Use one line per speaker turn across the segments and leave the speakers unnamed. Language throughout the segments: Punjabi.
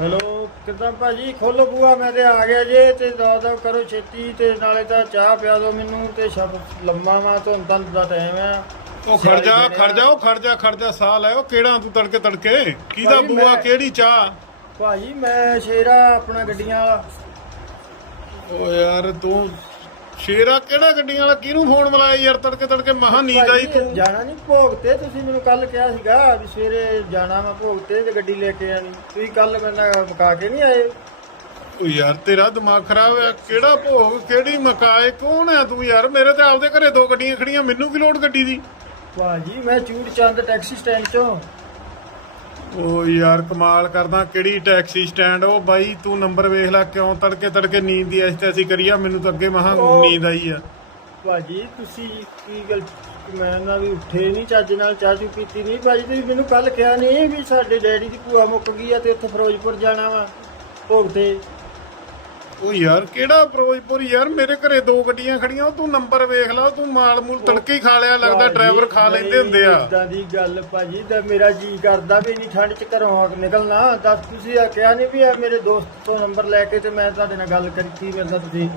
ਹੈਲੋ ਕਿਦਾਂ ਭਾਜੀ ਖੋਲੋ ਬੂਆ ਮੈਂ ਤੇ ਆ ਗਿਆ ਜੇ ਤੇ ਦੋ ਦੋ ਕਰੋ ਛੇਤੀ ਤੇ ਨਾਲੇ ਤਾਂ ਚਾਹ ਪਿਆ ਦਿਓ ਮੈਨੂੰ ਤੇ ਸ਼ਬ ਲੰਮਾ ਮਾ ਤੋਂ ਤੰਦ ਦਾ ਟਾਈਮ ਆ।
ਉਹ ਖੜ ਜਾ ਖੜ ਜਾ ਉਹ ਖੜ ਜਾ ਖੜ ਜਾ ਸਾਹ ਲੈ ਉਹ ਕਿਹੜਾ ਤੂੰ ਤੜਕੇ ਤੜਕੇ? ਕਿਹਦਾ ਬੂਆ
ਮੈਂ-
ਕਿਹੜੀ ਚਾਹ?
ਭਾਜੀ ਮੈਂ ਸ਼ੇਰਾ ਆਪਣਾ ਗੱਡੀਆਂ ਵਾਲਾ।
ਓ ਯਾਰ ਤੂੰ ਸ਼ੇਰਾ ਕਿਹੜਾ ਗੱਡੀਆਂ ਵਾਲਾ? ਕਿਹਨੂੰ ਫੋਨ ਮਿਲਾਇਆ ਯਾਰ ਤੜਕੇ ਤੜਕੇ? ਮਹਾ ਨੀਂਦ ਆਈ ਤੂੰ
ਜਾਣਾ ਨਹੀਂ ਭੋਗ ਤੇ? ਤੁਸੀਂ ਮੈਨੂੰ ਕੱਲ ਕਿਹਾ ਸੀਗਾ ਵੀ ਸਵੇਰੇ ਜਾਣਾ ਮੈਂ ਭੋਗ ਤੇ ਤੇ ਗੱਡੀ ਲੈ ਕੇ ਆਣੀ ਤੁਸੀਂ ਕੱਲ ਮੈਨੂੰ ਮੁਕਾ ਕੇ ਨਹੀਂ ਆਏ?
ਓ ਯਾਰ ਤੇਰਾ ਦਿਮਾਗ ਖਰਾਬ ਹੈ ਕਿਹੜਾ ਭੋਗ? ਕਿਹੜੀ ਮਕਾਏ? ਕੌਣ ਹੈ ਤੂੰ ਯਾਰ? ਮੇਰੇ ਤੇ ਆਪਦੇ ਘਰੇ ਦੋ ਗੱਡੀਆਂ ਖੜੀਆਂ। ਮੈਨੂੰ ਕੀ ਲੋੜ ਗੱਡੀ ਦੀ?
ਭਾਜੀ ਮੈਂ ਚੂੜ ਚੰਦ ਟੈਕਸੀ ਸਟੈਂਡ ਚੋਂ।
ਓ ਯਾਰ ਕਮਾਲ ਕਰਦਾ। ਕਿਹੜੀ ਟੈਕਸੀ ਸਟੈਂਡ ਉਹ ਬਾਈ ਤੂੰ ਨੰਬਰ ਵੇਖ ਲੈ ਕਿਉਂ ਤੜਕੇ ਤੜਕੇ ਨੀਂਦ ਦੀ ਐਸੀ ਤੈਸੀ ਕਰੀਆ ਮੈਨੂੰ ਤਾਂ ਅੱਗੇ ਮਹਾ
ਉਹ-
ਨੀਂਦ ਆਈ ਆ।
ਭਾਜੀ ਤੁਸੀਂ ਕੀ ਗੱਲ ਮੈਂ ਨਾ ਵੀ ਉੱਠੇ ਨਹੀਂ ਚੱਜ ਨਾਲ ਚਾਹ ਚੂ ਪੀਤੀ ਨਹੀਂ ਭਾਜੀ ਤੁਸੀਂ ਮੈਨੂੰ ਕੱਲ ਕਿਹਾ ਨਹੀਂ ਵੀ ਸਾਡੇ ਡੈਡੀ ਦੀ ਭੂਆ ਮੁੱਕ ਗਈ ਆ ਤੇ ਉੱਥੇ ਫਿਰੋਜ਼ਪੁਰ ਜਾਣਾ ਵਾ। ਭੋਗ ਤੇ
ਓ ਯਾਰ ਕਿਹੜਾ ਫਿਰੋਜ਼ਪੁਰ ਯਾਰ? ਮੇਰੇ ਘਰੇ ਦੋ ਗੱਡੀਆਂ ਖੜੀਆਂ ਉਹ ਤੂੰ ਨੰਬਰ ਵੇਖ ਲਾ ਤੂੰ ਮਾਲ ਮੂਲ ਤੜਕੇ ਹੀ ਖਾ ਲਿਆ ਲੱਗਦਾ ਡਰਾਈਵਰ ਖਾ ਲੈਂਦੇ ਹੁੰਦੇ ਆ।
ਇਦਾਂ ਦੀ ਗੱਲ ਭਾਜੀ ਤਾਂ ਮੇਰਾ ਜੀ ਕਰਦਾ ਵੀ ਨਹੀਂ ਠੰਡ ਚ ਘਰੋਂ ਆ ਕੇ ਨਿਕਲਣਾ। ਦੱਸ ਤੁਸੀਂ ਆ ਕਿਹਾ ਨਹੀਂ ਵੀ ਆ ਮੇਰੇ ਦੋਸਤ ਤੋਂ ਨੰਬਰ ਲੈ ਕੇ ਤੇ ਮੈਂ ਤੁਹਾਡੇ ਨਾਲ ਗੱਲ ਕਰੀ ਕੀ ਬੰਦਾ ਤੁਸੀਂ?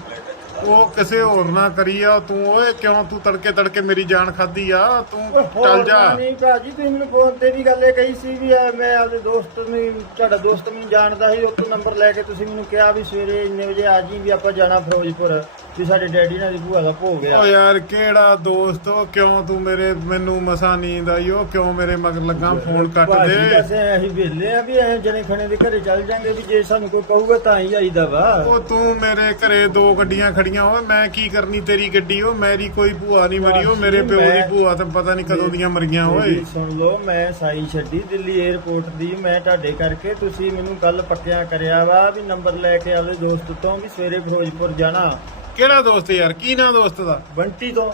ਉਹ ਕਿਸੇ ਹੋਰ ਨਾ ਕਰੀ ਆ ਤੂੰ ਓਏ ਕਿਉਂ ਤੂੰ ਤੜਕੇ ਤੜਕੇ ਮੇਰੀ ਜਾਨ ਖਾਦੀ ਆ ਤੂੰ ਚੱਲ ਜਾ।
ਨਹੀਂ ਭਾਜੀ ਤੁਸੀਂ ਮੈਨੂੰ ਫੋਨ ਤੇ ਵੀ ਗੱਲ ਇਹ ਕਹੀ ਸੀ ਵੀ ਆ ਮੈਂ ਆਪਦੇ ਦੋਸਤ ਨੂੰ ਤੁਹਾਡਾ ਦੋਸਤ ਮੈਨੂੰ ਜਾਣਦਾ ਸੀ ਉਹ ਤੋਂ ਨੰਬਰ ਲੈ ਕੇ ਤੁਸੀਂ ਮੈਨੂੰ ਕਿਹਾ ਵੀ ਸਵੇਰੇ ਇੰਨੇ ਵਜੇ ਆ ਜੀ ਵੀ ਆਪਾਂ ਜਾਣਾ ਫਿਰੋਜ਼ਪੁਰ ਵੀ ਸਾਡੇ ਡੈਡੀ ਨਾਲ ਦੀ ਭੂਆ ਦਾ ਭੋਗ ਆ।
ਓ ਯਾਰ ਕਿਹੜਾ ਦੋਸਤ ਉਹ ਕਿਉਂ ਤੂੰ ਮੇਰੇ ਮੈਨੂੰ ਮਸਾ ਨੀਂਦ ਆਈ ਉਹ ਕਿਉਂ ਮੇਰੇ ਮਗਰ ਲੱਗਾ ਫੋਨ ਕੱਟ
ਭਾਜੀ
ਦੇ।
ਅਸੀਂ ਅਸੀਂ ਵਿਹਲੇ ਆ ਵੀ ਐ ਜਣੇ ਖਣੇ ਦੇ ਘਰੇ ਚੱਲ ਜਾਂਗੇ ਵੀ ਜੇ ਸਾਨੂੰ ਕੋਈ ਕਹੂਗਾ ਤਾਂ ਹੀ ਆਈਦਾ ਵਾ।
ਉਹ ਤੂੰ ਮੇਰੇ ਘਰੇ ਦੋ ਗੱਡੀਆਂ ਖੜੀਆਂ ਓਏ ਮੈਂ ਕੀ ਕਰਨੀ ਤੇਰੀ ਗੱਡੀ? ਉਹ ਮੇਰੀ ਕੋਈ ਭੂਆ ਨਹੀਂ ਮਰੀ ਉਹ ਮੇਰੇ ਪਿਓ ਦੀ ਭੂਆ ਤੇ ਪਤਾ ਨਹੀਂ ਕਦੋਂ ਦੀਆਂ ਮਰੀਆਂ ਓਏ।
ਮੇਰੀ ਸੁਣ ਲਓ ਮੈਂ ਸਾਈ ਛੱਡੀ ਦਿੱਲੀ 에ਅਰਪੋਰਟ ਦੀ ਮੈਂ ਤੁਹਾਡੇ ਕਰਕੇ ਤੁਸੀਂ ਮੈਨੂੰ ਕੱਲ ਪੱਕਿਆ ਕਰਿਆ ਵਾ ਵੀ ਨੰਬਰ ਲੈ ਕੇ ਆਵੇ ਦੋਸਤ ਤੋਂ ਵੀ ਸਵੇਰੇ ਫਿਰੋਜ਼ਪੁਰ ਜਾਣਾ।
ਕਿਹੜਾ ਦੋਸਤ ਯਾਰ? ਕੀ ਨਾਂ ਦੋਸਤ ਦਾ?
ਬੰਟੀ ਤੋਂ।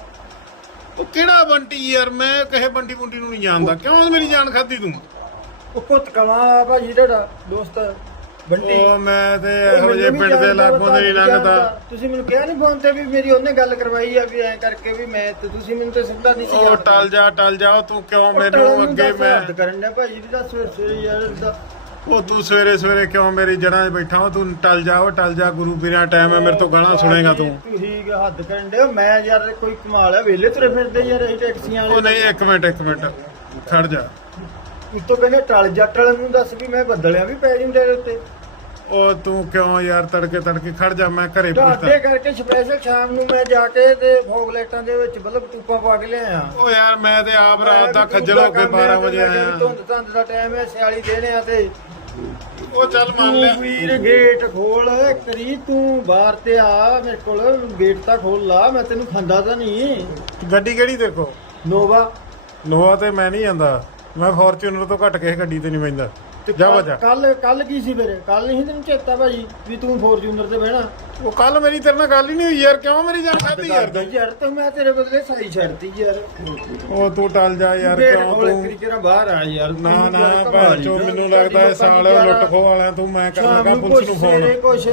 ਉਹ ਕਿਹੜਾ ਬੰਟੀ ਯਾਰ? ਮੈਂ ਕਹੇ ਬੰਟੀ ਬੰਟੀ ਨੂੰ ਨਹੀਂ ਜਾਣਦਾ। ਕਿਉਂ ਮੇਰੀ ਜਾਨ ਖਾਦੀ ਤੂੰ?
ਉਹ ਕੁੱਤ ਕਲਾ ਭਾਜੀ ਤੁਹਾਡਾ ਦੋਸਤ। ਬੰਟੀ
ਉਹ ਮੈਂ ਤੇ ਇਹੋ ਜਿਹੇ ਪਿੰਡ ਦੇ ਲਾਗੋਂ ਦੇ ਨਹੀਂ ਲੰਘਦਾ।
ਤੁਸੀਂ ਮੈਨੂੰ ਕਿਹਾ ਨਹੀਂ ਫੋਨ ਤੇ ਵੀ ਮੇਰੀ ਉਹਨੇ ਗੱਲ ਕਰਵਾਈ ਆ ਵੀ ਐ ਕਰਕੇ ਵੀ ਮੈਂ ਤੇ ਤੁਸੀਂ ਮੈਨੂੰ ਤੇ ਸਿੱਧਾ ਨਹੀਂ ਸੀ
ਉਹ। ਟਲ ਜਾ ਟਲ ਜਾ ਤੂੰ ਕਿਉਂ ਮੈਨੂੰ ਅੱਗੇ ਮੈਂ
ਕਰਨ ਡਿਆ ਭਾਜੀ ਦੀ ਦੱਸ ਸਵੇਰੇ ਸਵੇਰੇ ਯਾਰ ਦਾ
ਉਹ ਤੂੰ ਸਵੇਰੇ ਸਵੇਰੇ ਕਿਉਂ ਮੇਰੀ ਜੜ੍ਹਾਂ 'ਚ ਬੈਠਾ ਉਹ ਤੂੰ ਟਲ ਜਾ ਉਹ ਟਲ ਜਾ ਗੁਰੂ ਪੀਰਾਂ ਟਾਈਮ ਹੈ ਮੇਰੇ ਤੋਂ ਗਾਣਾ ਸੁਣੇਗਾ ਤੂੰ।
ਤੁਸੀਂ ਹੱਦ ਕਰਨ ਡਿਆ ਮੈਂ ਯਾਰ ਕੋਈ ਕਮਾਲ ਹੈ ਵੇਲੇ ਤੁਰੇ ਫਿਰਦੇ ਯਾਰ ਇਹ ਟੈਕਸੀਆਂ
ਉਹ ਨਹੀਂ ਇੱਕ ਮਿੰਟ ਇੱਕ ਮਿੰਟ। ਖੜ ਜਾ।
ਉੱਤੋਂ ਕਹਿੰਦੇ ਟਲ ਜੱਟ ਵਾਲੇ ਨੂੰ ਦੱਸ ਵੀ ਮੈਂ ਬੱਦਲਿਆਂ ਵੀ ਪੈ ਜਿੰਦੇ ਦੇ ਉੱਤੇ।
ਉਹ ਤੂੰ ਕਿਉਂ ਯਾਰ ਤੜਕੇ ਤੜਕੇ ਖੜ ਜਾ ਮੈਂ ਘਰੇ
ਤੁਹਾਡੇ
ਪੁੱਛਦਾ।
ਕਰਕੇ ਸਪੈਸ਼ਲ ਸ਼ਾਮ ਨੂੰ ਮੈਂ ਜਾ ਕੇ ਤੇ ਫੋਗ ਲਾਈਟਾਂ ਦੇ ਵਿੱਚ ਬਲਬ ਟੂਪਾ ਪਾ ਕੇ ਲਿਆਇਆ।
ਉਹ ਯਾਰ ਮੈਂ ਤੇ ਆਪ ਰਾਤ ਦਾ ਖੱਜਲ ਹੋ ਕੇ 12 ਵਜੇ ਆਇਆ।
ਧੁੰਦ ਧੰਦ ਦਾ ਟਾਈਮ ਹੈ ਸਿਆਲੀ ਦੇਣੇ ਆ ਤੇ।
ਉਹ ਚੱਲ ਮੰਨ
ਤੂੰ ਵੀਰ ਗੇਟ ਖੋਲ ਕਰੀ ਤੂੰ ਬਾਹਰ ਤੇ ਆ ਮੇਰੇ ਕੋਲ ਗੇਟ ਤਾਂ ਖੋਲ ਲਾ ਮੈਂ ਤੈਨੂੰ ਖਾਂਦਾ ਤਾਂ ਨਹੀਂ
ਗੱਡੀ ਕਿਹੜੀ ਦੇਖੋ
ਨੋਵਾ।
ਨੋਆ ਤੇ ਮੈਂ ਨਹੀਂ ਜਾਂਦਾ। ਮੈਂ ਫੋਰਚੂਨਰ ਤੋਂ ਘੱਟ ਕਿਸੇ ਗੱਡੀ ਤੇ ਨਹੀਂ ਬੈਂਦਾ ਜਾ ਵਜਾ।
ਕੱਲ ਕੱਲ ਕੀ ਸੀ ਫਿਰ? ਕੱਲ ਨਹੀਂ ਤੈਨੂੰ ਚੇਤਾ ਭਾਜੀ ਵੀ ਤੂੰ ਫੋਰਚੂਨਰ ਤੇ ਬਹਿਣਾ?
ਉਹ ਕੱਲ ਮੇਰੀ ਤੇਰੇ ਨਾਲ ਗੱਲ ਹੀ ਨਹੀਂ ਹੋਈ ਯਾਰ ਕਿਉਂ ਮੇਰੀ ਜਾਨ ਖਾਦੀ ਯਾਰ ਤੂੰ
ਯਾਰ ਤਾਂ ਮੈਂ ਤੇਰੇ ਬਦਲੇ ਸਾਈ ਛੱਡਤੀ ਯਾਰ।
ਉਹ ਤੂੰ ਟਲ ਜਾ ਯਾਰ ਕਿਉਂ ਤੂੰ?
ਕਰੀ ਕਿਹੜਾ ਬਾਹਰ ਆ ਯਾਰ।
ਨਾ ਨਾ
ਹੀ
ਮੈਨੂੰ ਲੱਗਦਾ ਇਹ ਸਾਲ ਲੁੱਟ ਖੋਹ ਵਾਲਿਆਂ ਤੂੰ ਮੈਂ ਕਰਨਾਗਾ ਪੁਲਿਸ ਨੂੰ ਫੋਨ।
ਕੁਛ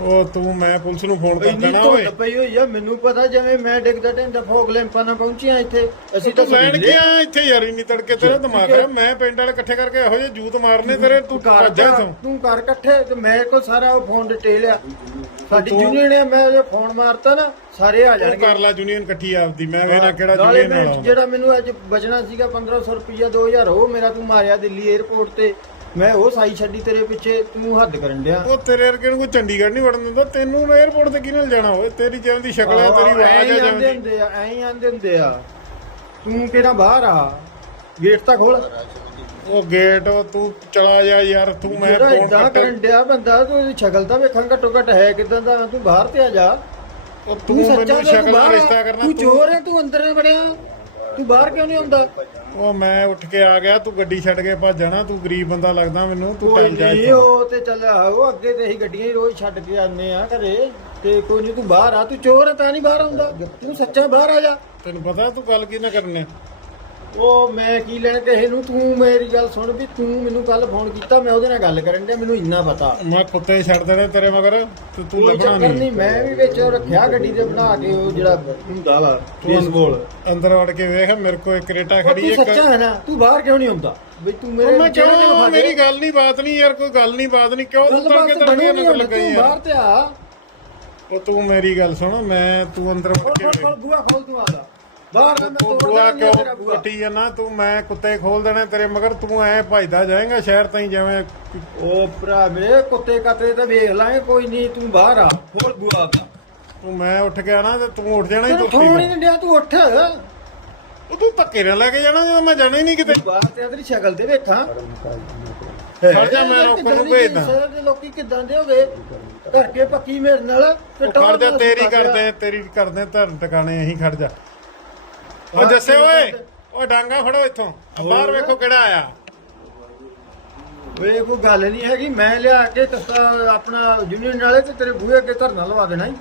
ਉਹ ਤੂੰ ਮੈਂ ਪੁਲਿਸ ਨੂੰ ਫੋਨ ਕਰ
ਇੰਨੀ
ਦੇਣਾ ਓਏ।
ਧੁੰਦ ਪਈ ਹੋਈ ਆ ਮੈਨੂੰ ਪਤਾ ਜਿਵੇਂ ਮੈਂ ਡਿੱਗਦਾ ਢਿੰਦਾ ਫੋਗ ਲੈਂਪਾਂ ਨਾਲ ਪਹੁੰਚਿਆ ਇੱਥੇ। ਅਸੀਂ ਤਾਂ
ਤੂੰ ਲੈਣ ਗਿਆ ਇੱਥੇ ਯਾਰ ਇੰਨੀ ਤੜਕੇ ਤੇਰਾ ਦਿਮਾਗ ਖਰਾਬ। ਮੈਂ ਪਿੰਡ ਵਾਲੇ ਇਕੱਠੇ ਕਰਕੇ ਇਹੋ ਜਿਹੇ ਜੂਤ ਮਾਰਨੇ ਤੇਰੇ ਤੂੰ
ਕਰ
ਭੱਜ ਜਾ ਇੱਥੋਂ।
ਤੂੰ ਕਰ ਇਕੱਠੇ ਤੇ ਮੇਰੇ ਕੋਲ ਸਾਰਾ ਉਹ ਫੋਨ ਡਿਟੇਲ ਆ। ਸਾਡੀ
ਤੂੰ-
ਯੂਨੀਅਨ ਹੈ ਮੈਂ ਜੇ ਫੋਨ ਮਾਰਤਾ ਨਾ ਸਾਰੇ ਆ
ਤੂੰ
ਜਾਣਗੇ।
ਕਰ ਲੈ ਯੂਨੀਅਨ ਇਕੱਠੀ ਆਪਦੀ ਮੈਂ ਵੇਖਣਾ ਕਿਹੜਾ
ਨਾਲੇ
ਯੂਨੀਅਨ ਵਾਲਾ।
ਜਿਹੜਾ ਮੈਨੂੰ ਅੱਜ ਬਚਣਾ ਸੀਗਾ 1500 ਰੁਪਈਆ 2000 ਉਹ ਮੇਰਾ ਤੂੰ ਮਾਰਿਆ ਦਿੱਲੀ 에ਅਰਪੋਰਟ ਤੇ। ਮੈਂ ਉਹ ਸਾਈ ਛੱਡੀ ਤੇਰੇ ਪਿੱਛੇ ਤੂੰ ਹੱਦ ਕਰਨ ਡਿਆ।
ਉਹ ਤੇਰੇ ਵਰਗੇ ਨੂੰ ਕੋਈ ਚੰਡੀਗੜ੍ਹ ਨਹੀਂ ਵੜਨ ਦਿੰਦਾ ਤੈਨੂੰ 에ਅਰਪੋਰਟ ਤੇ ਕਿਹਨਾਂ ਜਾਣਾ ਓਏ? ਤੇਰੀ ਜਿਵੇਂ ਦੀ ਸ਼ਕਲ ਹੈ ਤੇਰੀ ਆਵਾਜ਼ ਹੈ
ਐਂ
ਜਿਵੇਂ ਦੀ।
ਹੁੰਦੇ ਆ ਐਂ ਆਂਦੇ ਹੁੰਦੇ ਆ। ਤੂੰ ਕਿਹੜਾ ਬਾਹਰ ਆ? ਗੇਟ ਤਾਂ ਖੋਲ।
ਉਹ ਗੇਟ ਤੂੰ ਚਲਾ ਜਾ ਯਾਰ ਤੂੰ ਮੈਂ
ਜਿਹੜਾ
ਫੋਨ
ਇਦਾਂ ਕਰਨ ਡਿਆ ਬੰਦਾ ਤੂੰ ਇਹਦੀ ਸ਼ਕਲ ਤਾਂ ਵੇਖਣ ਘੱਟੋ ਘੱਟ ਹੈ ਕਿਦਾਂ ਦਾ ਤੂੰ ਬਾਹਰ ਤੇ ਆ ਜਾ।
ਉਹ ਤੂੰ ਮੈਨੂੰ
ਤਾਂ
ਸ਼ਕਲ
ਆ।
ਰਿਸ਼ਤਾ ਕਰਨਾ
ਤੂੰ ਚੋਰ ਹੈ ਤੂੰ ਅੰਦਰ ਵੜਿਆ ਤੂੰ ਬਾਹਰ ਕਿਉਂ ਨਹੀਂ ਆਉਂਦਾ?
ਉਹ ਮੈਂ ਉੱਠ ਕੇ ਆ ਗਿਆ ਤੂੰ ਗੱਡੀ ਛੱਡ ਕੇ ਭੱਜ ਜਾਣਾ ਤੂੰ ਗਰੀਬ ਬੰਦਾ ਲੱਗਦਾ ਮੈਨੂੰ ਤੂੰ
ਕੋਈ
ਟਲ ਜਾ
ਨਹੀਂ
ਇੱਥੋਂ।
ਉਹ ਤੇ ਚੱਲ ਆਓ ਅੱਗੇ ਤੇ ਅਸੀਂ ਗੱਡੀਆਂ ਹੀ ਰੋਜ਼ ਛੱਡ ਕੇ ਆਨੇ ਆ ਘਰੇ ਤੇ ਕੋਈ ਨਹੀਂ ਤੂੰ ਬਾਹਰ ਆ ਤੂੰ ਚੋਰ ਤਾਂ ਨਹੀਂ ਬਾਹਰ ਆਉਂਦਾ। ਤੂੰ ਸੱਚਾ ਬਾਹਰ ਆ ਜਾ।
ਤੈਨੂੰ ਪਤਾ ਤੂੰ ਗੱਲ ਕੀ ਨਾ ਕਰਨੇ।
ਉਹ ਮੈਂ ਕੀ ਲੈਣ ਕਿਸੇ ਨੂੰ ਤੂੰ ਮੇਰੀ ਗੱਲ ਸੁਣ ਵੀ ਤੂੰ ਮੈਨੂੰ ਕੱਲ ਫੋਨ ਕੀਤਾ ਮੈਂ ਉਹਦੇ ਨਾਲ ਗੱਲ ਕਰਨ ਡਿਆ ਮੈਨੂੰ ਇੰਨਾ ਪਤਾ।
ਮੈਂ ਕੁੱਤੇ ਛੱਡ ਦੇਣੇ ਤੇਰੇ ਮਗਰ ਤੇ ਤੂੰ
ਕੋਈ
ਲੱਗਣਾ
ਚੱਕਰ
ਨਹੀਂ।
ਨਹੀਂ ਮੈਂ ਵੀ ਵਿੱਚ ਉਹ ਰੱਖਿਆ ਗੱਡੀ ਤੇ ਬਣਾ ਕੇ ਉਹ ਜਿਹੜਾ ਹੁੰਦਾ ਵਾ ਬੇਸਬਾਲ।
ਅੰਦਰ ਵੜ ਕੇ ਵੇਖ ਮੇਰੇ ਕੋਲ ਇੱਕ
ਉਹ
ਖੜੀ
ਤੂੰ
ਇੱਕ
ਸੱਚਾ ਹੈ ਨਾ ਤੂੰ ਬਾਹਰ ਕਿਉਂ ਨਹੀਂ ਹੁੰਦਾ? ਵੀ ਤੂੰ ਮੇਰੇ
ਮੈਂ ਕਿਉਂ ਮੇਰੀ ਗੱਲ ਨਹੀਂ ਬਾਤ ਨਹੀਂ ਯਾਰ ਕੋਈ ਗੱਲ ਨਹੀਂ ਬਾਤ ਨਹੀਂ ਕਿਉਂ ਤੂੰ
ਗੱਲਬਾਤ
ਤੜਕੇ
ਬਣੀ ਨਹੀਂ ਤੂੰ
ਯਾਰ
ਬਾਹਰ ਤੇ ਆ।
ਉਹ ਤੂੰ ਮੇਰੀ ਗੱਲ ਸੁਣ ਮੈਂ ਤੂੰ ਅੰਦਰ ਵੜ ਕੇ ਵੇਖ।
ਬੂਆ ਖੋਲ ਤੂੰ ਆਦਾ ਬਾਹਰ ਨਾ ਮੈਂ
ਤੂੰ
ਤੋੜਦਾ ਨਹੀਂ
ਕਿਉਂ
ਬੂਆ।
ਕੱਟੀ ਜਾਂਦਾ? ਤੂੰ ਮੈਂ ਕੁੱਤੇ ਖੋਲ ਦੇਣੇ ਤੇਰੇ ਮਗਰ ਤੂੰ ਐ ਭਜਦਾ ਜਾਏਗਾ ਸ਼ਹਿਰ ਤਾਈਂ ਜਿਵੇਂ
ਉਹ ਭਰਾ ਮੇਰੇ ਕੁੱਤੇ ਕਾਤੇ ਤਾਂ ਵੇਖ ਲਾਂਗੇ ਕੋਈ ਨਹੀਂ ਤੂੰ ਬਾਹਰ ਆ ਖੋਲ ਬੂਆ ਦਾ
ਤੂੰ ਮੈਂ ਉੱਠ ਗਿਆ ਨਾ ਤੇ ਤੂੰ ਉੱਠ ਜਾਣਾ ਹੀ ਤੁੱਤੀ
ਠੋਣ ਹੀ ਨਹੀਂ ਡਿਆ ਤੂੰ ਉੱਠ।
ਉਹ ਤੂੰ ਧੱਕੇ ਨਾਲ ਲੈ ਕੇ ਜਾਣਾ ਜਦੋਂ ਮੈਂ ਜਾਣਾ ਹੀ ਨਹੀਂ ਕਿਤੇ।
ਬਾਹਰ ਤੇ ਤੇਰੀ ਸ਼ਕਲ ਤੇ ਵੇਖਾਂ।
ਖੜ ਜਾ, ਮੈਂ ਲੋਕਾਂ ਨੂੰ ਭੇਜਦਾ।
ਸ਼ਹਿਰ ਦੇ ਲੋਕੀ ਕਿਦਾਂ ਦੇ ਹੋਗੇ? ਕਰਕੇ ਪੱਕੀ ਮੇਰੇ ਨਾਲ ਤੇ
ਉਹ ਖੜ ਜਾ
ਟੌਰ
ਤੇਰੀ ਕਰਦੇ ਤੇਰੀ ਕਰਦੇ ਧਰਨ ਟਿਕਾਣੇ ਅਸੀਂ ਖੜ ਜਾ। ਉਹ ਜੱਸੇ ਓਏ ਉਹ ਡਾਂਗਾ ਫੜੋ ਇੱਥੋਂ। ਆਹ ਬਾਹਰ ਵੇਖੋ ਕਿਹੜਾ ਆਇਆ।
ਵੇ ਕੋਈ ਗੱਲ ਨਹੀਂ ਹੈਗੀ ਮੈਂ ਲਿਆ ਕੇ ਤਸਾ ਆਪਣਾ ਯੂਨੀਅਨ ਵਾਲੇ ਤੇ ਤੇਰੇ ਬੂਹੇ ਅੱਗੇ ਧਰਨਾ ਲਵਾ ਦੇਣਾ ਹੀ।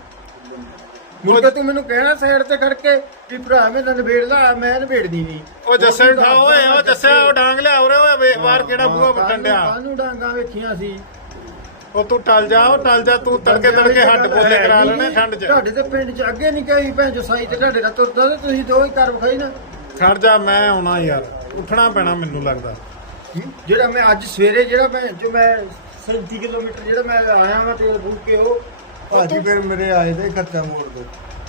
ਮੁੜ ਕੇ ਤੂੰ ਮੈਨੂੰ ਕਹਿਣਾ ਸਾਈਡ ਤੇ ਕਰਕੇ ਵੀ ਭਰਾ ਮੈਂ ਨਵੇੜ ਲਾ ਮੈਂ ਨਵੇੜਦੀ ਨਹੀਂ।
ਉਹ ਜੱਸੇ ਉਠਾ ਓਏ ਉਹ ਜੱਸੇ ਉਹ ਡਾਂਗ ਲਿਆ ਉਰੇ ਓਏ ਵੇਖ ਬਾਹਰ ਕਿਹੜਾ ਬੂਹਾ ਵੱਟਣ ਡਿਆ।
ਕਾਨੂੰ ਡਾਂਗਾ ਵੇਖੀਆਂ ਸੀ
ਉਹ ਤੂੰ ਟਲ ਜਾ ਉਹ ਟਲ ਜਾ ਤੂੰ ਤੜਕੇ ਤੜਕੇ ਹੱਡ ਬੋਲੇ ਕਰਾ ਲੈਣੇ ਠੰਡ 'ਚ।
ਤੁਹਾਡੇ ਤੇ ਪਿੰਡ 'ਚ ਅੱਗੇ ਨਹੀਂ ਕਹੀ ਭੈਣ ਜੋ ਸਾਈ ਤੇ ਤੁਹਾਡੇ ਨਾਲ ਤੁਰਦਾ ਤੇ ਤੁਸੀਂ ਦੋ ਹੀ ਕਰ ਵਿਖਾਈ ਨਾ।
ਖੜ ਜਾ ਮੈਂ ਆਉਣਾ ਯਾਰ। ਉੱਠਣਾ ਪੈਣਾ ਮੈਨੂੰ ਲੱਗਦਾ।
ਜਿਹੜਾ ਮੈਂ ਅੱਜ ਸਵੇਰੇ ਜਿਹੜਾ ਭੈਣ ਜੋ ਮੈਂ 37 ਕਿਲੋਮੀਟਰ ਜਿਹੜਾ ਮੈਂ ਆਇਆ ਮੈਂ ਤੇਲ ਫੂਕ ਕੇ ਉਹ
ਭਾਜੀ ਫਿਰ ਮੇਰੇ ਆਏ ਦੇ ਖਰਚਾ ਮੋੜ ਦੋ।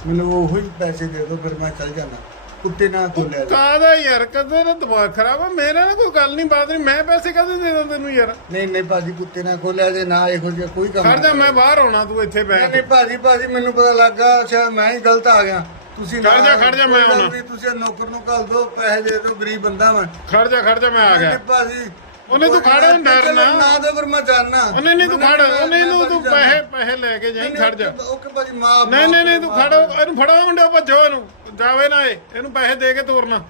ਮੈਨੂੰ ਉਹੀ ਪੈਸੇ ਦੇ ਦਿਓ ਫਿਰ ਮੈਂ ਚੱਲ ਜਾਣਾ। ਕੁੱਤੇ ਨਾ ਖੋਲਿਆ ਜੀ।
ਕਾਹਦਾ ਯਾਰ ਕਦੇ ਨਾ ਦਿਮਾਗ ਖਰਾਬ ਆ। ਮੇਰਾ ਨਾ ਕੋਈ ਗੱਲ ਨਹੀਂ ਬਾਤ ਨਹੀਂ। ਮੈਂ ਪੈਸੇ ਕਦੇ ਦੇ ਦਾਂ ਤੈਨੂੰ ਯਾਰ?
ਨਹੀਂ ਨਹੀਂ ਭਾਜੀ ਕੁੱਤੇ ਨਾ ਖੋਲਿਆ ਜੇ ਨਾ ਇਹੋ ਜਿਹਾ ਕੋਈ ਕੰਮ
ਖੜ ਜਾ ਮੈਂ ਬਾਹਰ ਆਉਣਾ ਤੂੰ ਇੱਥੇ
ਨਹੀਂ
ਬੈਠ
ਨਹੀਂ ਭਾਜੀ ਭਾਜੀ ਮੈਨੂੰ ਪਤਾ ਲੱਗਾ ਸ਼ਾਇਦ ਮੈਂ ਹੀ ਗਲਤ ਆ ਗਿਆ। ਤੁਸੀਂ
ਖੜ ਜਾ, ਖੜ ਜਾ, ਮੈਂ
ਗੱਲ
ਆਉਣਾ।
ਨਹੀਂ, ਤੁਸੀਂ ਨੌਕਰ ਨੂੰ ਘੱਲ ਦਿਓ ਪੈਸੇ ਦੇ ਦਿਓ ਗਰੀਬ ਬੰਦਾ ਮੈਂ।
ਖੜ ਜਾ ਖੜ ਜਾ ਮੈਂ ਆ ਗਿਆ।
ਨਹੀਂ ਭਾਜੀ
ਉਹਨੇ ਤੂੰ ਖੜ ਡਰਨਾ।
ਨਾ ਦੋ ਫਿਰ ਮੈਂ ਜਾਣਾ
ਉਹਨੇ ਨਹੀਂ ਤੂੰ ਖੜ ਉਹਨੇ ਨੂੰ ਤੂੰ ਪੈਸੇ। ਪੈਸੇ ਲੈ ਕੇ ਜਾਈਂ ਖੜ ਜਾ।
ਓਕੇ ਭਾਜੀ ਮਾਫ
ਨਹੀਂ ਨਹੀਂ ਨਹੀਂ ਤੂੰ ਖੜ ਇਹਨੂੰ ਫੜੋ ਮੁੰਡਿਓ ਭੱਜੋ ਇਹਨੂੰ ਜਾਵੇ ਨਾ ਇਹ ਇਹਨੂੰ ਪੈਸੇ ਦੇ ਕੇ ਤੋਰਨਾ।